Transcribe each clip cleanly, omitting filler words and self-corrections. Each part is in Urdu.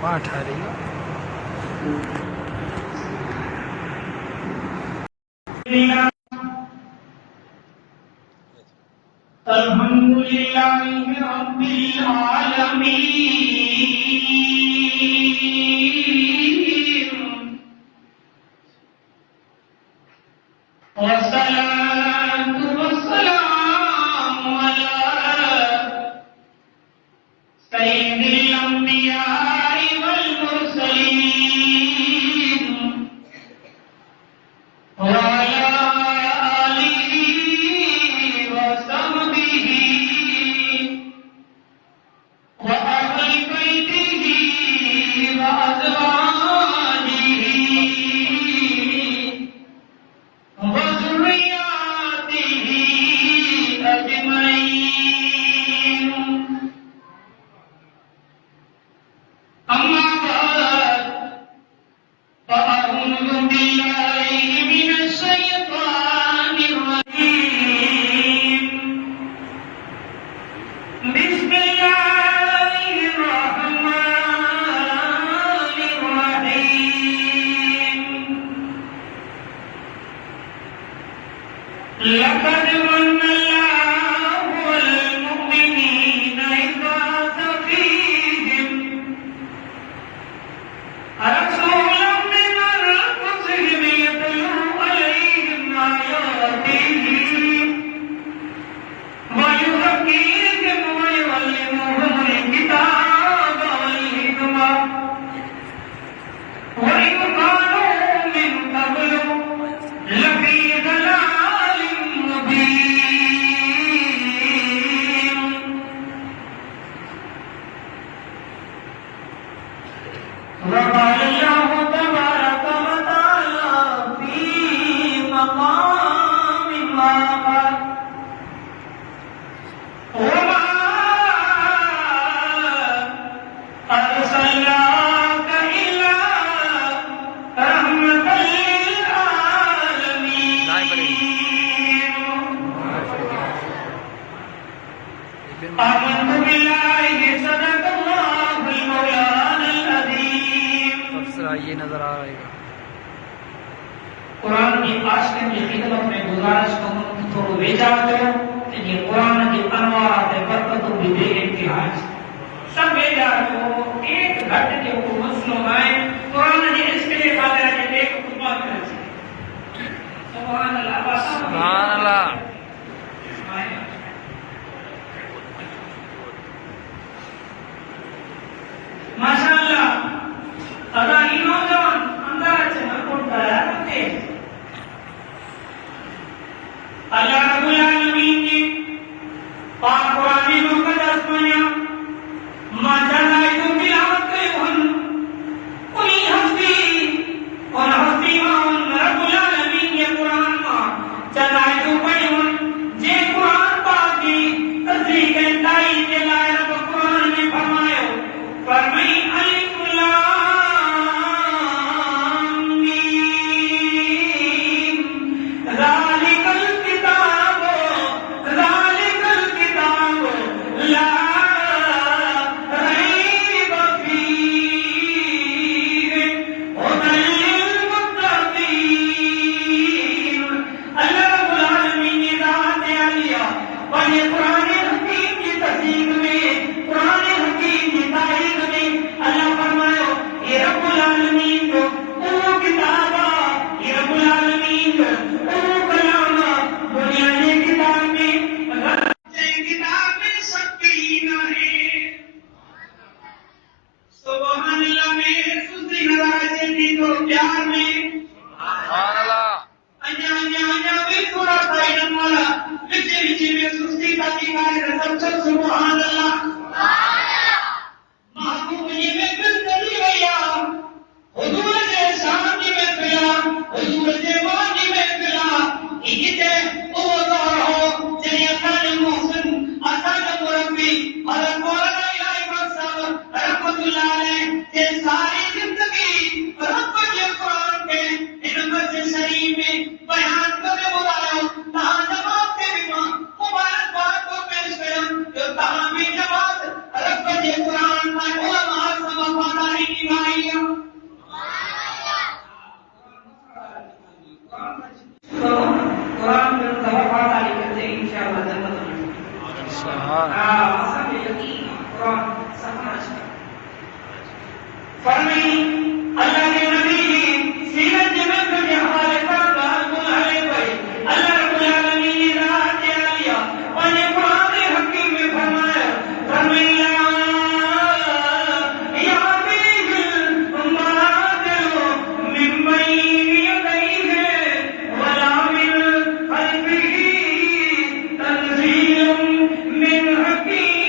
پاٹھ آ رہی ہے. الحمدللہ رب العالمین والصلاة والسلام علی سید الانبیاء والمرسلین وعلی آلہ وصحبہ وأهل بيته وأزواجه وذرياته أجمعين. أما بعد فأعوذ بالله من الشيطان الرجيم. بسم الله الرحمن الرحيم. لقد من الله على المؤمنين إذ بعث فيهم رسولا من أنفسهم يتلو عليهم آياته ويزكيهم ويعلمهم الكتاب والحكمة وإن كانوا من قبل لفي ضلال مبين. وقال الله تبارك وتعالى في مقام آخر وما أرسلناك إلا رحمة للعالمين. آمنت بالله صدق الله المولانا العظيم. یہ نظر آ رہا ہے. قرآن کی عاشق کی خدمت میں گزارش کروں کہ تھوڑا ویجا کرو کہ یہ قرآن کی انوارات برکتوں بھی بے انتہا ہے. سب ویجا کرو ایک گھٹ کے اوپر مسلم آئے قرآن کی اس کے لیے خاطر ہے کہ ایک خطبہ کرے. سبحان اللہ. سبحان اللہ. ماشاء اللہ. ادا یہ نوجوان انداز سے مرکوٹ کرایا کرتے ہیں. اللہ رب العالمین نے پاک قرآن مقدس میں ما جنائتم بلاوت کرہن انہی ہستی اور ہستی ماں رب العالمین یہ قرآن ماں جنائتم پڑھن دربار میں سبحان اللہ انیا بھی تھوڑا سا علم والا وچے میں سستی کا دکھائے سب سبحان اللہ محبوب یہ میں بندری ویا حضور کے شان کی میں پلا حضور کے مان کی میں پلا اکتے او ہو جنیا خان محسن اسان مربی حضرت مولانا الہی صاحب رحمت اللہ علیہ کے ساری زندگی رب کے قرآن کے علم شریف میں بیان کرنے بلایا تہاں جماعت کے بھی مبارکباد کو پیش کیا جو تہاں بھی جماعت رب کے قرآن میں علماء سب وفاداری نبھائی قرآن میں وفاداری کرتے انشاءاللہ جنت میں سبحان سب یقین قرآن سمجھ فرمائی اللہ کے نبی سیرت میں کے حوالے پر بات بنائے ہوئے اللہ رب العالمین نے ذات عالیہ اور قرآن حکیم میں فرمایا فرمایا یا بیل مبادل من بین یدیہ ولا من خلفہ تنزیل من حکیم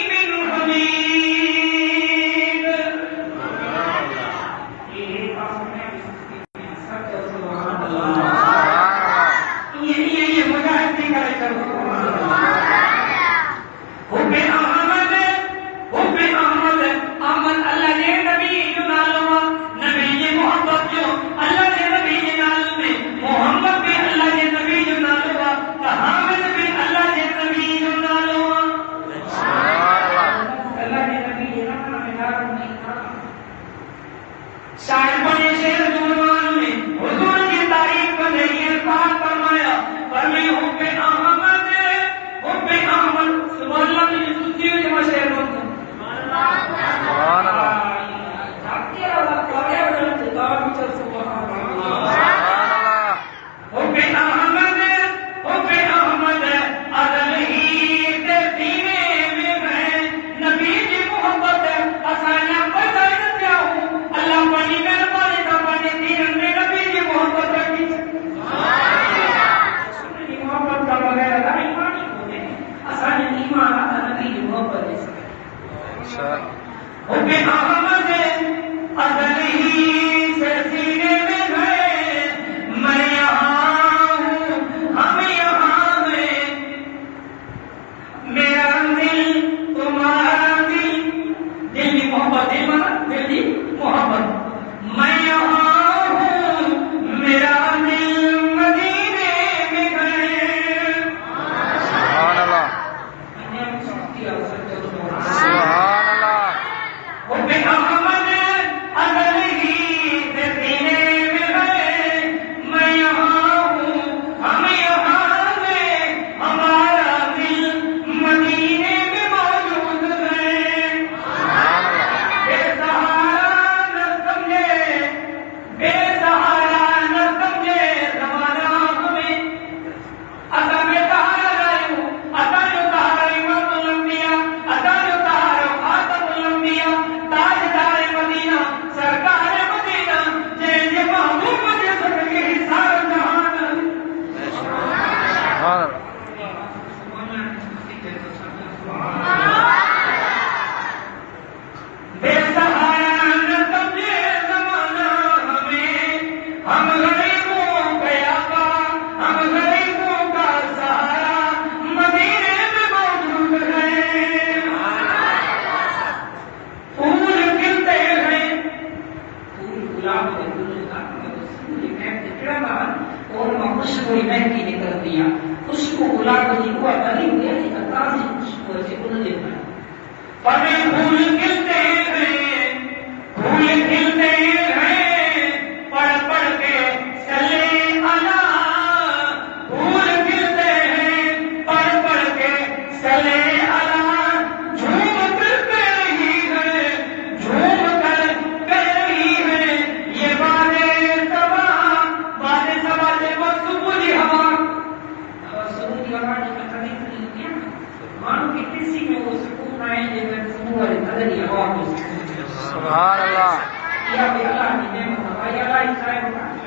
حمید سبحان اللہ یا اللہ نے ہمارا یا اللہ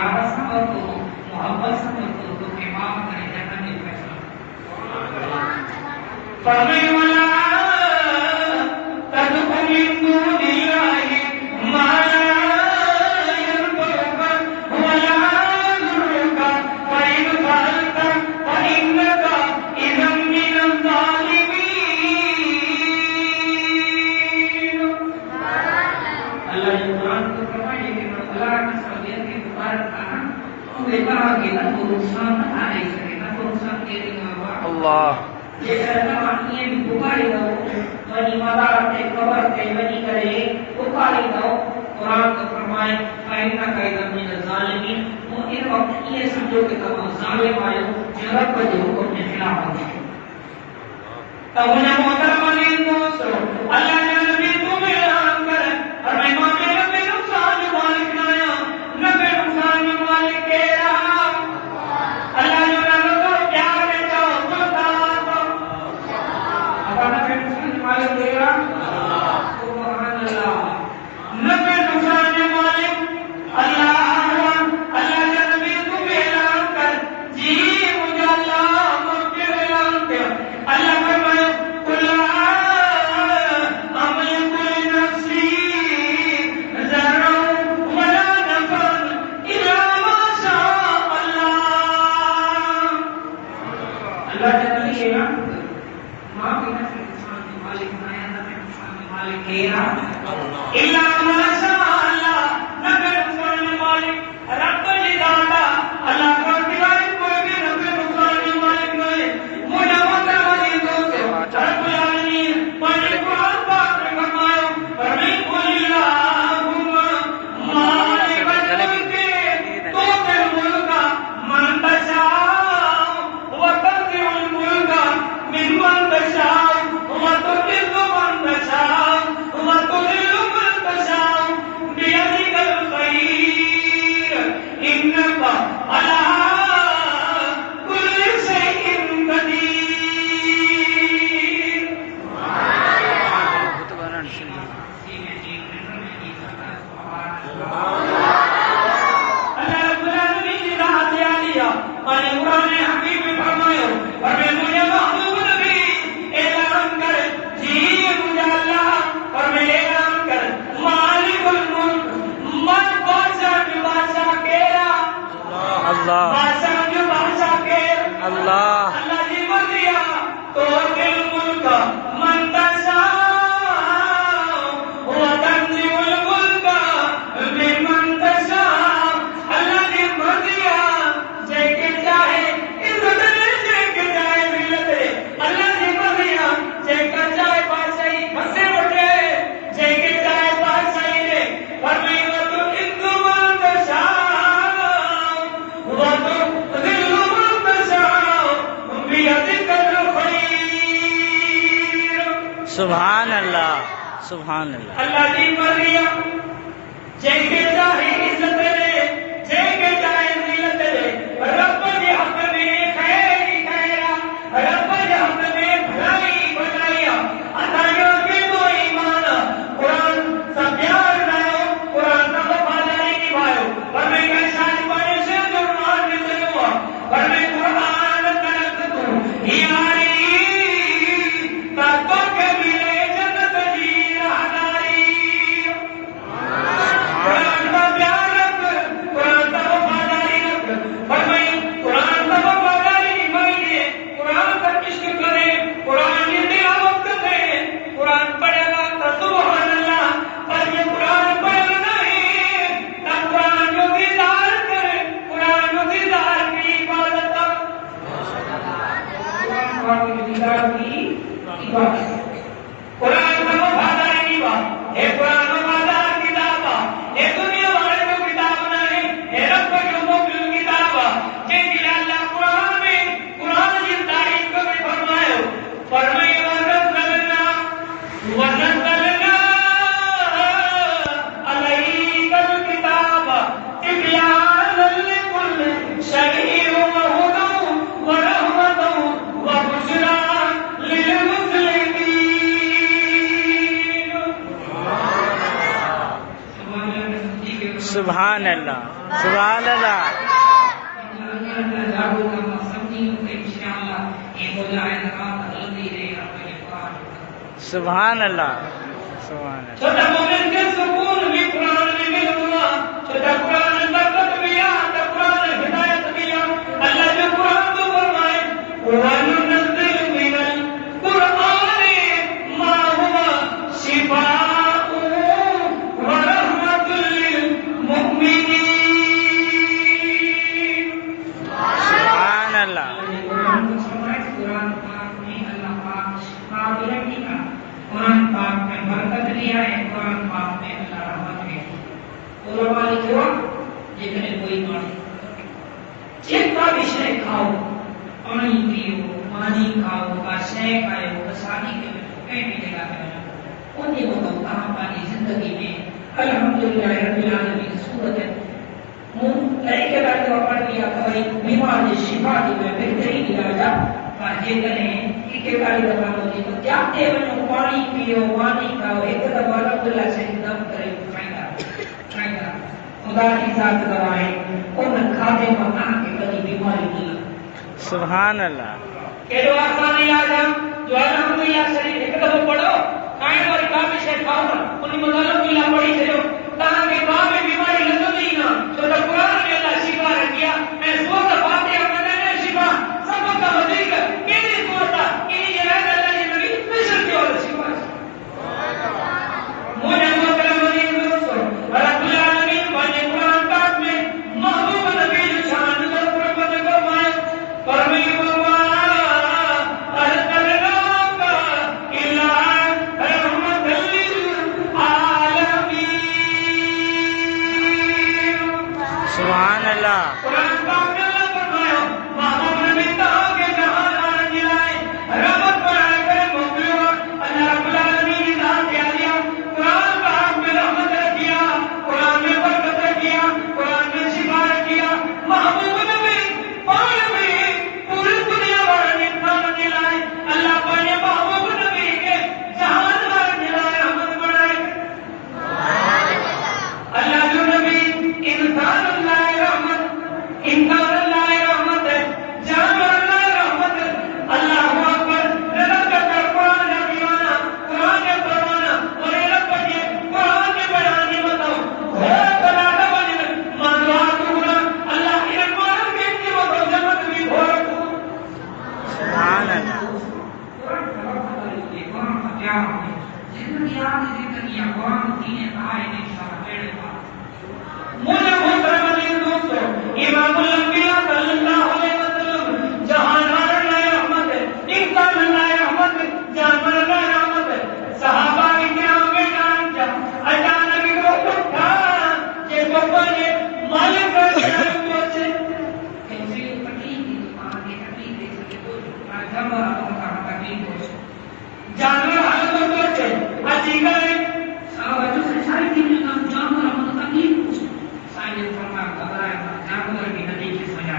پیار سمجھو محبت سمجھو تو امام کرے جنت میں فیصلہ فرمائے والا تدعو من دون اللہ ما لا ينفعك ولا يضرك فإن فعلت فإنك إذا من الظالمين. اللہ نے قرآن کو فرمایا کہ اللہ کی سعودیت کے مبارک تھا تو کہا کہ نہ تو نقصان نہ آنے سکے نہ تو نقصان کے دیں اللہ یہ کرنے بھی بخاری دو ونی مدار تے قبر تے ونی کرے بخاری دو قرآن کو فرمائے فائنہ کا ادھر من الظالمین وہ ان وقت یہ سمجھو کہ تمام ظالم آئے جو رب کے حکم کے خلاف ہوتے ہیں تب انہیں محترم علی دوستو اللہ نے نبی تمہیں اعلان کرے اور میں مانے نبی نقصان مالک نایا نبی نقصان مالک کہا اللہ نے نبی کو پیار میں جاؤ بلتا اب نبی نقصان مالک کہا سبحان اللہ نبی نقصان مالک اللہ اللہ نے نبی تمہیں اعلان کر جی مجھے اللہ مغفر اعلان کر اللہ فرمائے قل أملك لنفسي ضرا ولا نفعا إلا ما شاء الله. اللہ جب یہ اعلان ماں کی نفع انسان کے مالک نایا نفع انسان کے مالک کہا إلا ما شاء الله نفع انسان کے مالک رب لداتا اللہ کا دیوار کوئی بھی نفع انسان کے مالک نہیں مجھے مطلب نہیں دوست رب العالمین پڑھے قرآن پاک میں فرمایا فرمائی قل اللہم مالک الملک تؤتی الملک من تشاء وتنزع الملک ممن تشاء وتعز من تشاء وتذل من تشاء بيدك الخير إنك على كل شيء قدير. اللہ رب العالمین نے راہ دیا لیا اور قرآن حکیم میں فرمایا اور میں مجھے محبوب نبی اعلان کر جی مجھے اللہ اور میں اعلان کر مالک الملک من بادشاہ جو بادشاہ کہا اللہ بادشاہ جو بادشاہ کہا اللہ اللہ جی مرضیا تو دل ملک من تشاء وتنزع الملک ممن تشاء اللہ جی مرضیا جے کے چاہے عزت دے جے کے چاہے ذلت دے اللہ جی مرضیا جے کے چاہے بادشاہی بسے وٹے جے کے چاہے بادشاہی دے فرمائی تو عز من تشاء وتذل من تشاء بيدك الخير. سبحان اللہ سبحان اللہ اللہ دی مرضی جے کے چاہے عزت دے جے کے چاہے ذلت دے رب کے حق میں خیر ہی خیر رب کے حق میں بھلائی بھلائی عطا کے تو ایمان قرآن سا پیار لاؤ قرآن کا وفاداری نبھاؤ اور میں کیسا پڑھے سے قرآن میں ضرور اور میں قرآن تلک تو یاری تب کے ملے جنت جی راہداری. قرآن کا پیار رکھ قرآن کا وفاداری رکھ فرمائی قرآن کا وفاداری نبھائیے قرآن کا عشق کرے قرآن کی تلاوت کرے قرآن پڑھے گا تو سبحان اللہ پر یہ قرآن پڑھے نہیں تب قرآن جو دیدار کرے قرآن جو دیدار کی عبادت قرآن کی دیدار کی عبادت قرآن کا وفاداری نبھا اے قرآن وفادار کتاب اے دنیا والے کو کتاب نہیں اے رب جو موکل کتاب جن کی اللہ قرآن میں قرآن کی تعریف کو بھی فرمائے فرمائے ونزلنا علیک الکتاب تبیانا لکل شیء وہدی ورحمۃ وبشریٰ للمسلمین. سبحان اللہ سبحان اللہ سبحان اللہ سبحان اللہ سبحان اللہ چھوٹا مومن کے سکون بھی قرآن میں مل ہوا چھوٹا قرآن برکت بھی آتا قرآن ہدایت بھی آتا اللہ جو قرآن کو فرمائے قرآن نزل من القرآن ما هو شفاء ورحمت للمؤمنین سبحان اللہ قرآن کو سمجھ قرآن پاک میں اللہ پاک شفا بھی رکھے گا قرآن پاک میں برکت بھی آئے قرآن پاک میں اللہ رحمت ہے علماء لکھو جتنے کوئی مانے جتنا بھی شے کھاؤ پانی پیو پانی کھاؤ کا شے کھائے وہ شادی کے کہیں بھی جگہ پہ ان کی بتاؤ کہاں پانی زندگی میں الحمدللہ رب العالمین صورت ہے طریقے کا جو پڑھ لیا کہ بیمار کی شفا دی میں بہترین علاج ہے جے کریں کہ کاری دوا ہوتی تو جاتے ونو پانی پیو پانی کھاؤ ایک دفعہ الحمدللہ سے دم کرے فائدہ خدا کی ذات دوا ہے ان کھاتے میں کہاں کے کبھی بیماری نہیں سبحان اللہ کہ جو آسان علاج ہے جو الحمدللہ سے ایک دفعہ پڑھو کائن اور کام سے کھاؤ ان میں الحمدللہ پڑھی چلو کہاں کے کام میں بیماری لگو نہیں نا تو قرآن میں اللہ شفا رکھیا میں سورۃ فاتحہ میں نے شفا سب کا وزیر کیلی سورتا کیلی یہ اللہ نے نبی مشر کی اور شفا مجھے محترم عزیز دوستو رب العالمین نے قرآن پاک میں محبوب نبی شان نظر پر فرمایا فرمائے سبحان اللہ قرآن پاک میں اللہ فرمایا محبوب نبی کہا کہ جہاں آنے جلائے رحمت بنائے کرے مخلوق اللہ رب العالمین نے ذات کیا دیا قرآن پاک میں رحمت رکھیا قرآن میں برکت رکھیا قرآن میں شفا رکھیا محبوب نبی پان میں پوری دنیا والے انسان جلائے اللہ پانے محبوب نبی کے جہان والے جلائے رحمت بنائے اللہ جو نبی انسان اللہ رحمت انسان اللہ رحمت ہے جانور اللہ رحمت اللہ اکبر رب کا قرآن دیوانا قرآن فرمانا اور رب کے قرآن کے بیان بتاؤ بنا بنے منوات ہونا اللہ کے قرآن کے کی وہ جنت بھی ہو رکھو سبحان اللہ قرآن کا کیا ہے زندگی آدھی زندگی قرآن کی نے کہا ہے نہیں سارا میرے پاس مجھے محترم عزیز دوستو امام الانبیاء صلی اللہ علیہ وسلم جہان اللہ رحمت ہے انسان اللہ رحمت ہے جانور اللہ رحمت ہے صحابہ کرام کے نام جا اچانک کو اٹھا کہ بابا نے مالک کا شہر کو سے کیسے پٹی کی دکان کی کٹی دے سکے تو جانور کا کٹی کو جانور حالت کو سے اچھی گئے صحابہ جو ساری دن میں جانور ہم تکلیف سائیں فرما گھبرائے جانور کی نبی کی سجا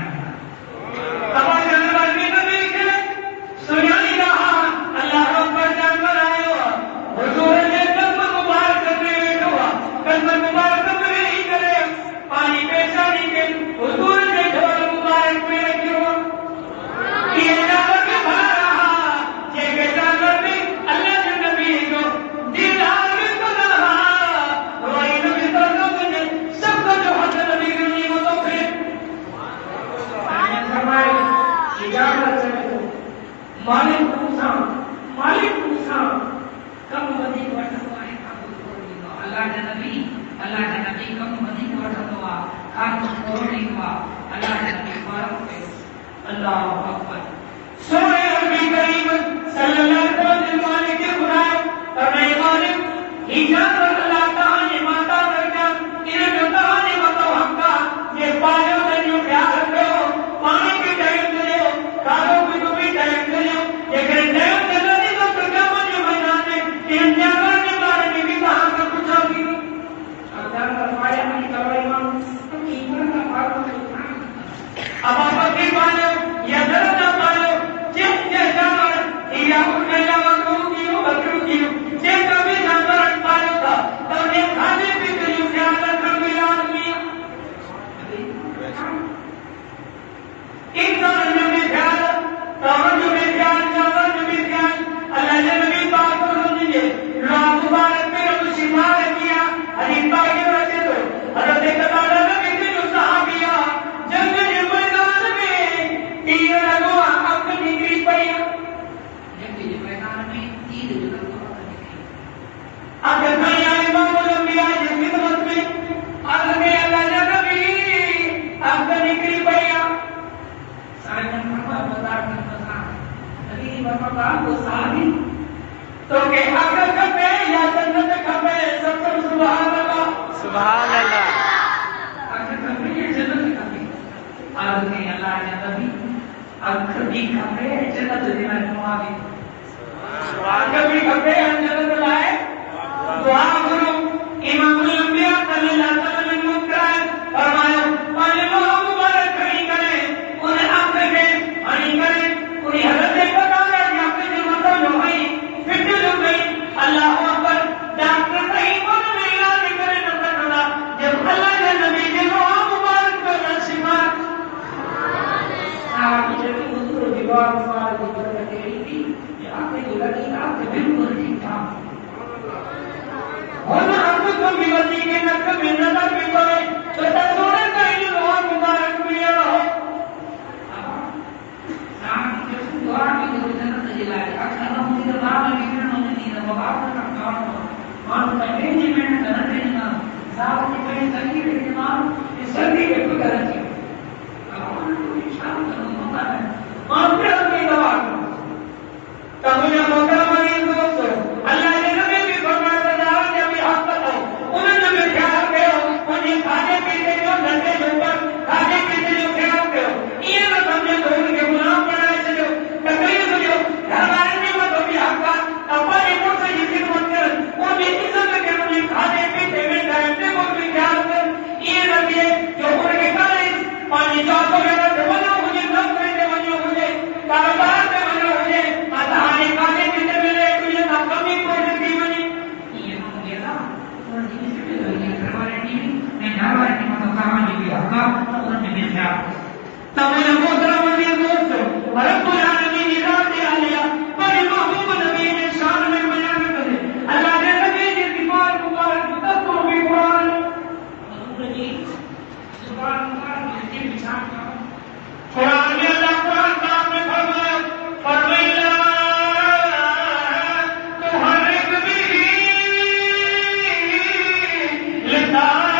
تمام جانور کی نبی کے سجا نہیں رہا اللہ اکبر جانور آئے ہوا حضور نے قلب مبارک میں بیٹھا ہوا قلب مبارک میں نہیں کرے پانی پیشانی کے حضور نے ڈھول مبارک میں رکھے ہوا یہ جانور کے بھر رہا یہ جانور بھی اللہ کے نبی کو دیدار میں کو رہا روئی نبی تو نے سب کا جو حضرت نبی کی نعمتوں پہ فرمائے اجازت ہے مالک موسیٰ کم ودیک وٹھتو ہے اللہ کے نبی کم ودیک وٹھتو ہے کام کوڑی ہوا اللہ کے نبی فارغ ہے اللہ اکبر سونے نبی کریم صلی اللہ علیہ وسلم مالک کے بنائے فرمائے مالک اجازت اللہ تعالی ماتا درجہ یہ جو کہانی بتاؤ ہم کا یہ پانیوں سے جو خیال رکھتے ہو پانی کی ٹائم دے ہو کاروں کی تو بھی ٹائم دے ہو لیکن ٹائم دے دو نہیں تو قیامت کے میدان میں ان جانور کے بارے میں بھی کہاں کا کچھ ہوگی اب جانور پایا نہیں کرو امام اب آپ کی پانیوں یا درجہ پانی انسان جو بھی خیال کامن جو بھی خیال جانور جو بھی خیال اللہ نے نبی پاک کو سمجھیے راہ مبارک میں ابو شفا کیا حدیث پاک کے وجہ تو حضرت قتادہ نبی کے جو صحابیہ جنگ کے میدان میں تیر لگوا آنکھ نکلی پڑی جنگ کے میدان میں تیر لگوا آنکھ نکلی امام الانبیاء کی خدمت میں آنکھ میں اللہ نے نبی آنکھ نکلی پڑی کو صحابی تو کہ اگر کھپے یا جنت کھپے سب کو سبحان اللہ سبحان اللہ اگر کھپے یا جنت کھپے اور کہ اللہ نے نبی اگر بھی کھپے جنت دینا نوابی اگر بھی کھپے جنت لائے دعا کرو امام الانبیاء صلی اللہ علیہ وسلم کرائے فرمایا پانے لوگ مبارک کھڑی کریں انہیں آنکھ میں ہنی کریں انہیں حضرت اللہ اکبر ڈاکٹر صحیح بول میں علاج کرے نہ کرنا جب اللہ نے نبی کے دعا مبارک پر شفا آپ کی جو حضور کی دعا مبارک کو برکت دی تھی یہ آپ نے لگی آپ کے بالکل ٹھیک تھا اور ہم کو بھی ولی کے نک میں نظر بھی پڑے تو تھوڑا سا یہ دعا مبارک میں رہو آپ کی جو دعا کی جو جنت دلائے اکثر ہم کی دعا میں اور پہلے میں نے کرنے دینا صاحب نے کہیں سنگی کے امام اس سنگی کے فکر ہے اور انشاءاللہ کرنا ہے اور پھر اپنی دعا تم نے موقع مانی دوستو اللہ نے نبی بھی فرمایا تھا جب بھی حق کرو انہوں نے خیال کرو انہیں کھانے پینے جو گھنٹے کے اوپر کھانے پینے جو خیال کرو یہ نہ سمجھے تو ان کے غلام بنائے چلو تکلیف جو گھر والے نے وہ بھی حق کا اپنے کو سے یہ خدمت کر وہ بھی عزت کے انہیں کھانے پینے میں ٹائم کو بھی خیال کر یہ رکھیے جو ان کے کالج پانی جاب وغیرہ سے بنا مجھے نوکری سے بنا مجھے کاروبار سے بنا مجھے آسانی کھانے پینے ملے مجھے نہ کمی پہنچ کی بنی یہ مجھے نا اور جس سے بھی یہ گھر والے نہیں میں گھر والے کی مطلب کہاں جی بھی حقا انہوں نے بھی خیال تب نے محترم عزیز دوستو رب العالمین ذات عالیہ بڑے محبوب نبی نے شان میں بیان کرے اللہ نے نبی کی دیوار مبارک تذکر بھی قرآن حضور جی زبان مبارک کے بچھان کا قرآن میں اللہ قرآن پاک میں فرمایا فرمایا تو ہر ایک بھی لسان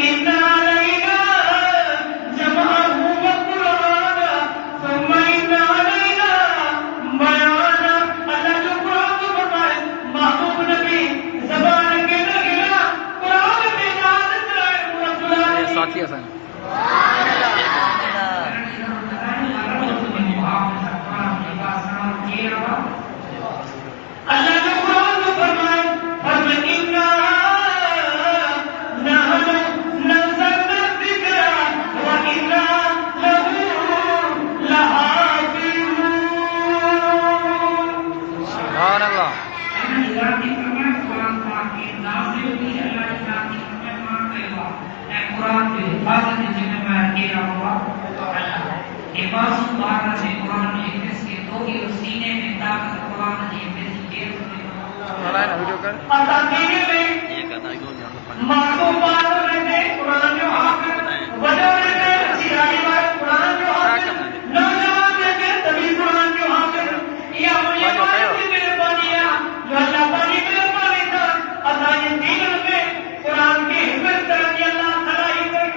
ان علینا جمعہ وقرآن ثم ان علینا بیان اللہ جو قرآن کو فرمائے محبوب نبی زبان کے لگنا قرآن میں نازل کرائے رسول اللہ ساتھی حسن اللہ جو قرآن کو فرمائے فرمائنا نحن نزلنا الذکر وإنا له لحافظون سبحان اللہ قرآن کی حفاظت کی ذمہ داری کیا ہوا حفاظت بارہ سے قرآن کی حفظ کے دو کی سینے میں طاقت قرآن کی حفظ کے معصوم باروں رہتے قرآن جو حافظ بڑے رہتے سیاہی والے قرآن جو حافظ نوجوان رہتے تبھی قرآن جو حافظ یا مجھے پانی کی مہربانی ہے جو اللہ پانی کی مہربانی تھا اللہ یہ دین میں قرآن کی حفظ کرنے اللہ تعالیٰ ہی کر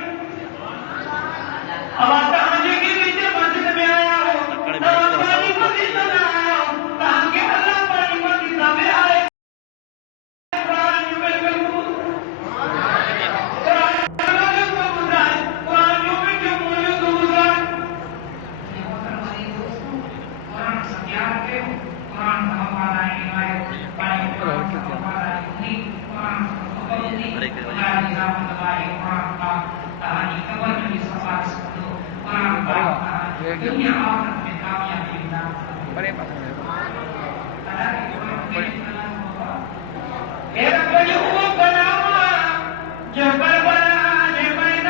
اب آپ کہاں جی کی پیچھے مسجد میں آیا ہو پانی کو دیتا میں آیا ہو کہاں کہ اللہ پانی کو دیتا میں آئے دنیا آخرت میں کامیابی بڑے میرا بڑی ہو بنا جو بڑا نے بڑے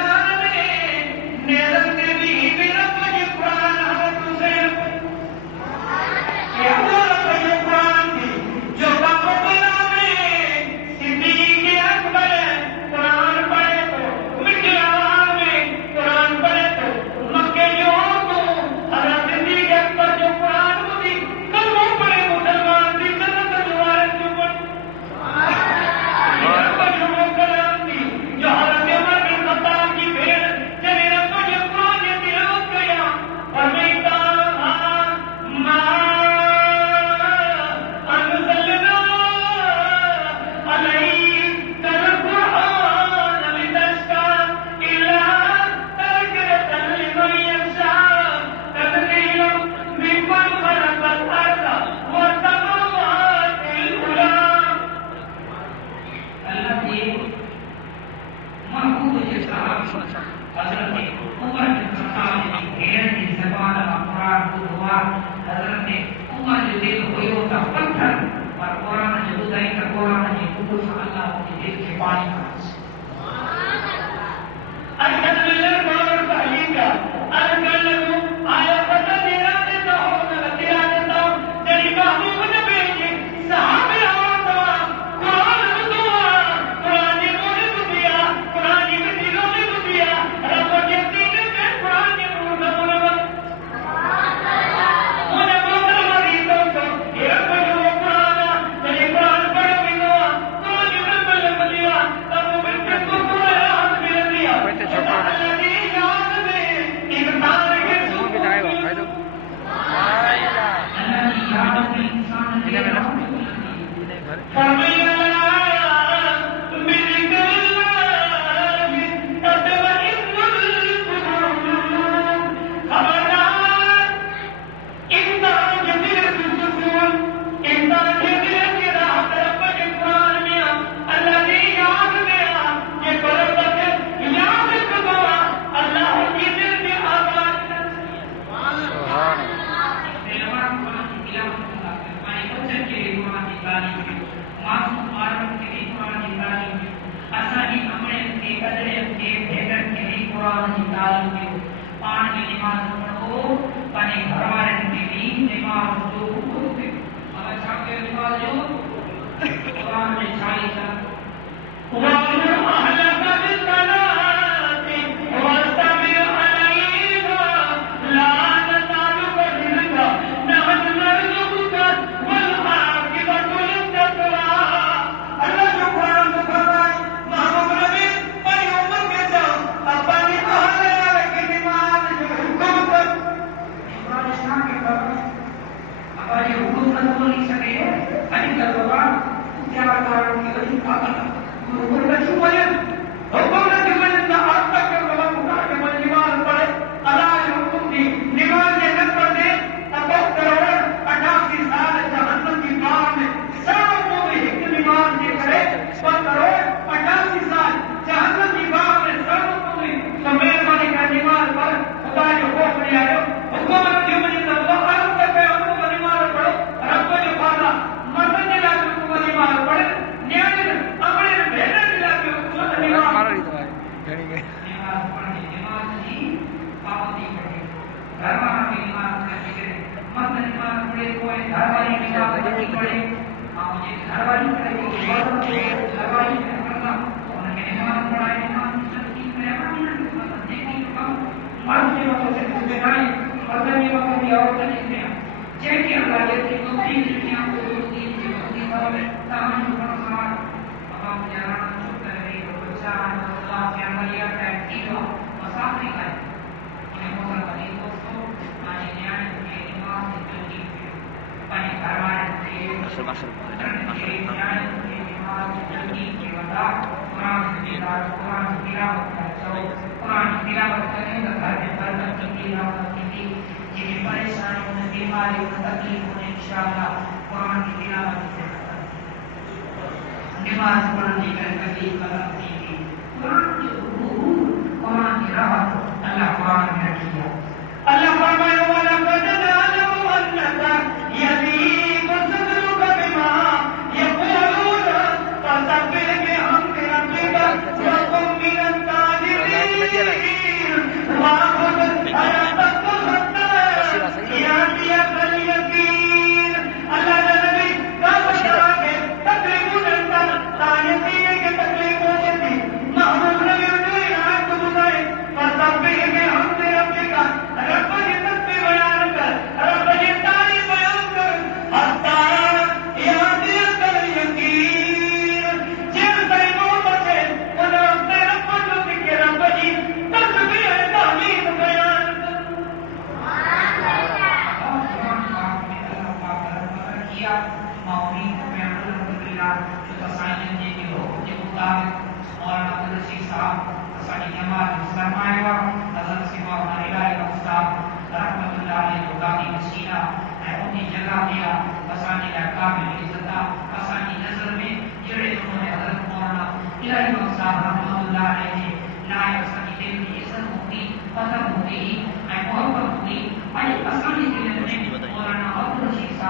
حضرت عمر بن خطاب جی بھیڑ کی زبان قرآن کو ہوا حضرت عمر جو دل ہوئی ہوتا پتھر اور قرآن جو ادائی کا قرآن جی حکم اللہ کی دل کے پانی کا اشهد ان لا اله الا الله ارجو آیا پتہ دینا دیتا ہو نہ تیرا دیتا ہوں تیری محبوب نبی جی صحابہ قرآن دعا قرآن نے مجھے دیا قرآن نے دلوں میں دیا رب کے دین میں قرآن نے نور مجھے بہت بڑی تو یہ پڑھو قرآن تیری قرآن پڑھو بنو قرآن میں دیا تب میں کو قرآن میں دیا